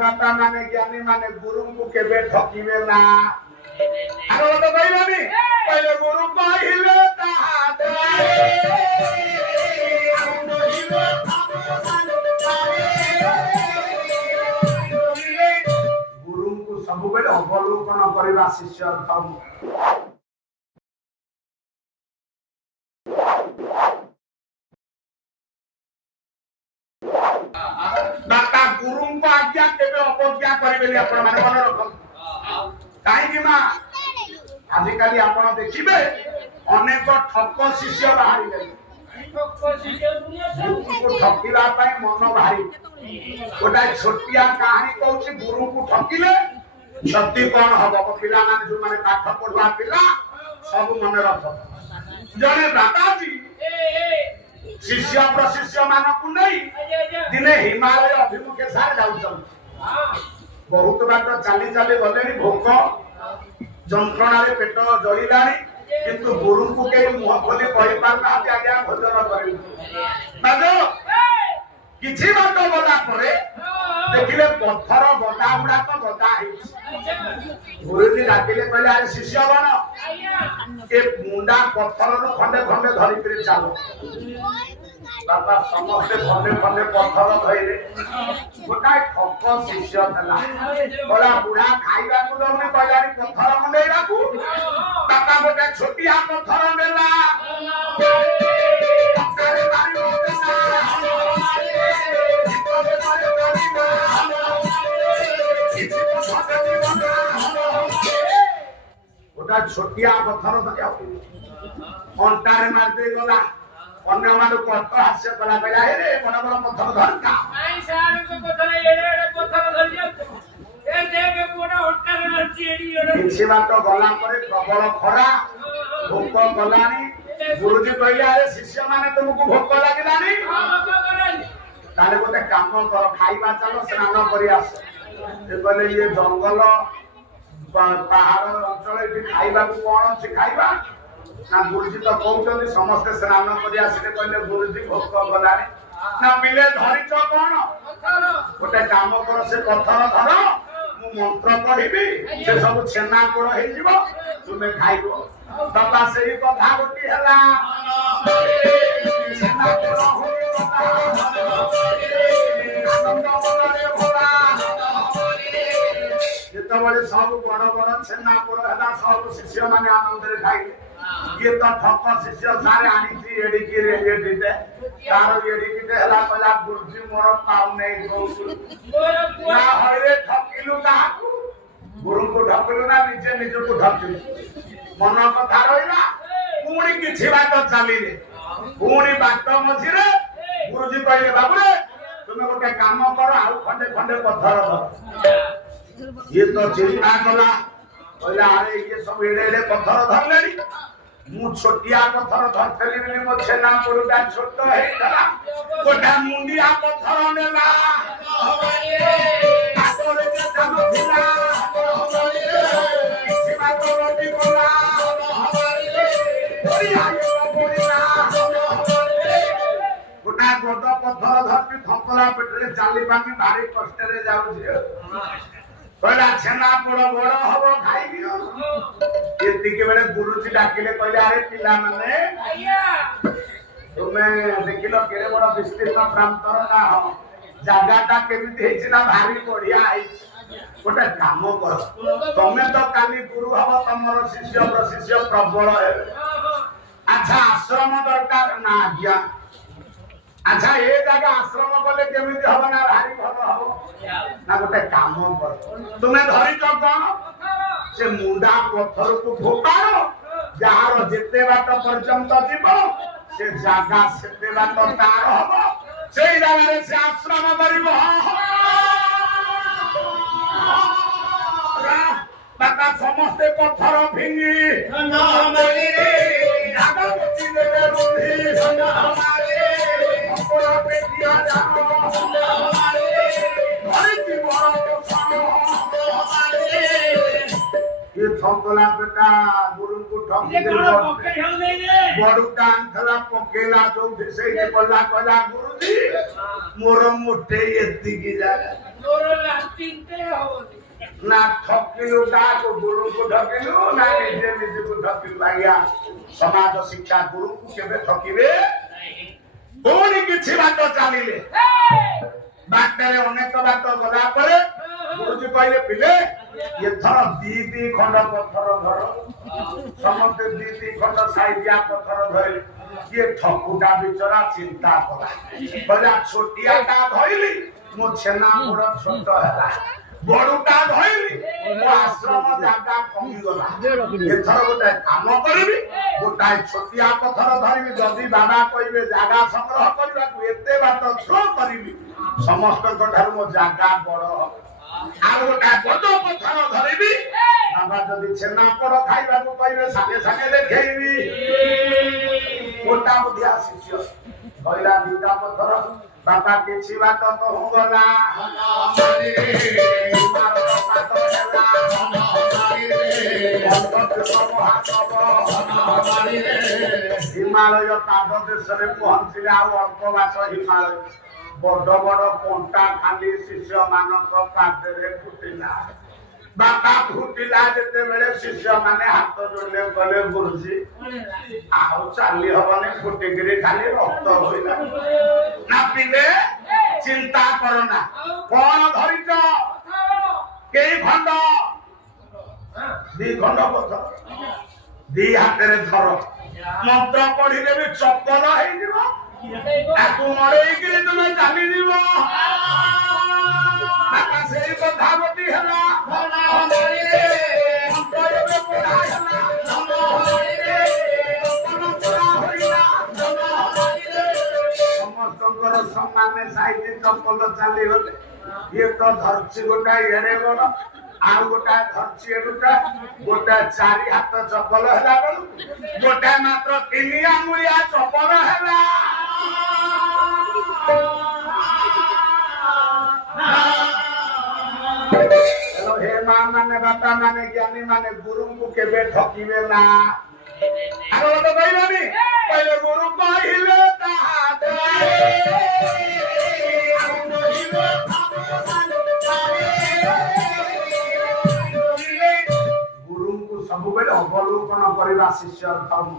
बापा माने ज्ञानी माने गुरु को केबे ठकिबे ना आरो तो कहलानी पहले गुरु कहिले ताहाते गुरु को सब बेले अवलोकन करबा शिष्य धर्म बापा गुरु को आज्ञा केबे अपज्ञा करिबेली आपण माने मन रखन काहे कि मां आजिकाली आपण देखिबे अनेक ठक शिष्य बाहरी गए गुरु को ठकिला पाई मन भारी गोटा छोटिया कहानी कहूची गुरु को ठकिले क्षति कौन हबो पिला माने जो माने पाठ पढवा पिला सब मन रख जने दादाजी शिष्य प्रशिष्य मानकु नहीं दिने हिमालय अभिमुखे सार जाउछन बहुत बात चाली चाली गले भोक जंत्रणा रे पेट जळिलानी किंतु गुरु को के मुह खोली कहि पारना आज्ञा भोजन करिल बाजो किछि बात गला परे देखिले पत्थर गदा गुडा तो गदा है गुरुजी डाकिले कहले अरे शिष्य बन ए मुंडा पत्थर रो खंडे खंडे धरि करे चालो बाबा समस्त खंडे खंडे पत्थर धइले गोटाय ठक शिष्य थला बड़ा बुढ़ा खाइबा को दमे कहलारी पत्थर मंडेइबा को बाबा गोटे छोटिया पत्थर देला अरे मारी देला गोटा छोटिया पत्थर धरिया अंटारे मार दे गला अन्य मानु कष्ट हास्य कला गया हे रे बड़ा बड़ा पत्थर धरका नहीं सार को पत्थर एड़े पत्थर धरिया ए देख गोटा अंटारे मारची एडी एड़े किछि बात गला परे प्रबल खरा भोक गलानी गुरुजी कहले अरे शिष्य माने तुमको भोक लागिलानी ताले गोटे काम कर खाइबा चलो स्नान करी आस ए कहले ये जंगल पहाड़ अंचल ये खाइबा को कोन अछि खाइबा ना गुरुजी तो कहउछन समस्त स्नान करी आसिले कहले गुरुजी भोक गलानी ना मिले धरि छ कोन गोटे काम कर से पत्थर धर मु मंत्र पढिबी से सब छेना कोड़ हे जीवो तुमे खाइबो बाबा सेही कथा गोटी हला छेना कोड़ होई कथा आनंद मनरे भोला जेतबळे सब बड़ बड़ छेना कोड़ हला सब शिष्य माने आनंद रे खाइले ये तो ठक शिष्य सारे आनी थी एडी की रे एडी दे तारो एडी की दे हला पला गुरुजी मोर पाउ नै गो ना हरे ठकिलु काकू गुरु को ढकलु ना निजे निजे को ढकलु मन कथा रहिला पुणी किछि बात चालिले पुणी बात मझिरे गुरुजी कहले बाबू रे तुमे गोटे काम कर आउ खंडे खंडे पत्थर धर ये तो चिंता कला कहला अरे ये सब एडे एडे पत्थर धरलेनी मु छोटिया पत्थर धरतली बेले मो छेना पोडा छोट हेला गोटा मुंडिया पत्थर नेला आतरे के जानो थिला किछि बात रोटी कोला ओरी आयो पोडीला गोटा गोड पत्थर धरती थपला पेटरे चाली बाकी भारी कष्ट रे जाउ जे कहला छेना पोड़ बड़ हबो खाइबियो एति के बेले गुरुजी डाकिले कहले अरे पिला माने तुमे देखिलो केरे बड़ विस्तीर्ण प्रांतर ना हो जागाटा केमिति हेछि ना भारी बढ़िया है गोटे काम कर तमे तो काली गुरु हबो तमरो शिष्य प्रशिष्य प्रबल है अच्छा आश्रम दरकार ना आज्ञा अच्छा ए जगह आश्रम बोले केमिति हबो ना भारी भलो हबो ना गोटे काम कर तुमे धरि तो कोन से मुंडा पत्थर को फोपारो जहार जेते बाट पर्यंत जीवो से जागा सेते बाट तार हबो सेई जगह रे से आश्रम करिवो बाका समस्ते पत्थर फिंगी ना हमारी रे जागा मुक्ति दे रुंधी ना हमारे अपना पेटिया जानो ना हमारे धरि जीवन को हमारे ये ठोकला बेटा गुरु को ठोक दे बड़ू कान थला पकेला तो से ये बोला कहला गुरुजी मोर मुठे एति की जागा ତୋର ଲାଷ୍ଟିଂଟେ ହବନି। ନା ଠକିଲୁ କାହାକୁ ଗୁରୁକୁ ଠକିଲୁ ନା ନିଜେ ନିଜକୁ ଠକିଲୁ ଆଜ୍ଞା ସମାଜ ଶିକ୍ଷା ଗୁରୁକୁ କେବେ ଠକିବେ ପୁଣି କିଛି ବାଟ ଚାଲିଲେ ବାଟରେ ଅନେକ ବାଟ ଗଲା ପରେ ଗୁରୁଜୀ କହିଲେ ପିଲେ ଏଥର ଦି ଖଣ୍ଡ ପଥର ଧର ସମସ୍ତେ ଦି ଖଣ୍ଡ ସାଇଜିଆ ପଥର ଧରିଲେ କିଏ ଠକୁଟା ବିଚରା ଚିନ୍ତା କଲା କହିଲା ଛୋଟିଆଟା ଧଇଲି ମୋ ଛେନା ଗୋଡ ଛୋଟ ହେଲା ବଡୁଟା ଧଇଲି ମୋ ଆଶ୍ରମ ଜାଗା କମିଗଲା ଏଥର ଗୋଟେ କାମ କରିବି ଗୋଟାଏ ଛୋଟିଆ ପଥର ଧରିବି ଯଦି ବାବା କହିବେ ଜାଗା ସଂଗ୍ରହ କରିବାକୁ ଏତେ ବାଟ ଥ୍ରୋ କରିବି ସମସ୍ତଙ୍କ ଠାରୁ ମୋ ଜାଗା ବଡ ହବ ଆଉ ଗୋଟେ ବଡ ପଥର ଧରିବି ବାବା ଯଦି ଛେନା ପୋଡ ଖାଇବାକୁ କହିବେ ସାଙ୍ଗେ ସାଙ୍ଗେ ଦେଖେଇବି ଗୋଟା ବୁଦ୍ଧିଆ ଶିଷ୍ୟ କହିଲା ଦିଟା ପଥର ବାପା କିଛି ବାଟ ତ ଗଲା ହିମାଳୟ ପାଦ ଦେଶରେ ପହଞ୍ଚିଲେ ଆଉ ଅଳ୍ପ ବାଟ ହିମାଳୟ ବଡ ବଡ କଣ୍ଟା ଖାଲି ଶିଷ୍ୟ ମାନଙ୍କ ପାଦରେ ଫୁଟିଲା ବାପା ଫୁଟିଲା ଯେତେବେଳେ ଶିଷ୍ୟ ମାନେ ହାତ ଯୋଡିଲେ ଗଲେ ଗୁରୁଜୀ ଆଉ ଚାଲି ହବନି ଫୁଟିକିରି ଖାଲି ରକ୍ତ ହୋଇଲା ନା ପିଲେ ଚିନ୍ତା କର ନା କଣ ଧରିଛ କେଇ ଖଣ୍ଡ ଦି ଖଣ୍ଡ ପଥର ଦି ହାତରେ ଧର ମନ୍ତ୍ର ପଢିଲେ ବି ଚପଲ ହେଇଯିବ ତାକୁ ମରେଇକିରି ତୁମେ ଚାଲିଯିବ ସେଇ କଥା ଗୋଟି ହେଲା ସମସ୍ତଙ୍କର ସମାନ ସାଇଜ ଚପଲ ଚାଲିଗଲେ ଇଏ ତ ଧରିଛି ଗୋଟାଏ ଏଡେ ବଡ ଆଉ ଗୋଟାଏ ଧରିଛି ଏଡୁଟା ଗୋଟାଏ 4 ହାତ ଚପଲ ହେଲା ବେଳୁ ଗୋଟାଏ ମାତ୍ର 3 ଆଙ୍ଗୁଳିଆ ଚପଲ ହେଲା हे मां माने बापा माने ज्ञानी माने गुरु को केबे ठकिबे ना आरो तो कहबानी पहले गुरु कहिले ताहाते गुरु को सब बेले अवलोकन करबा शिष्य धर्म